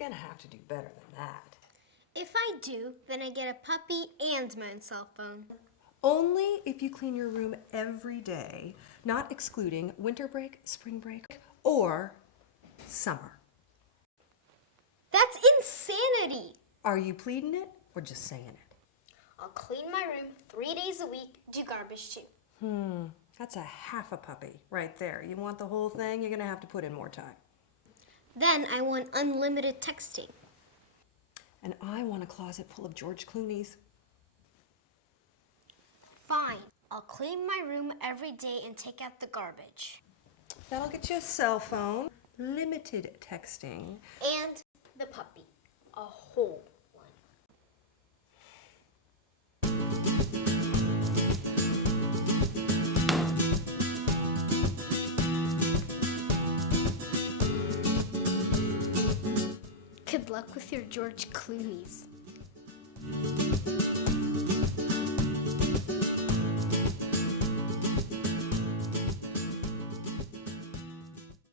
gonna have to do better than that. If I do, then I get a puppy and my own cell phone. Only if you clean your room every day, not excluding winter break, spring break, or summer. That's insanity! Are you pleading it or just saying it? I'll clean my room 3 days a week, do garbage too. That's a half a puppy right there. You want the whole thing, you're gonna have to put in more time. Then I want unlimited texting. And I want a closet full of George Clooney's. Fine, I'll clean my room every day and take out the garbage. That'll get you a cell phone, limited texting. And the puppy, a whole one. Good luck with your George Clooney's.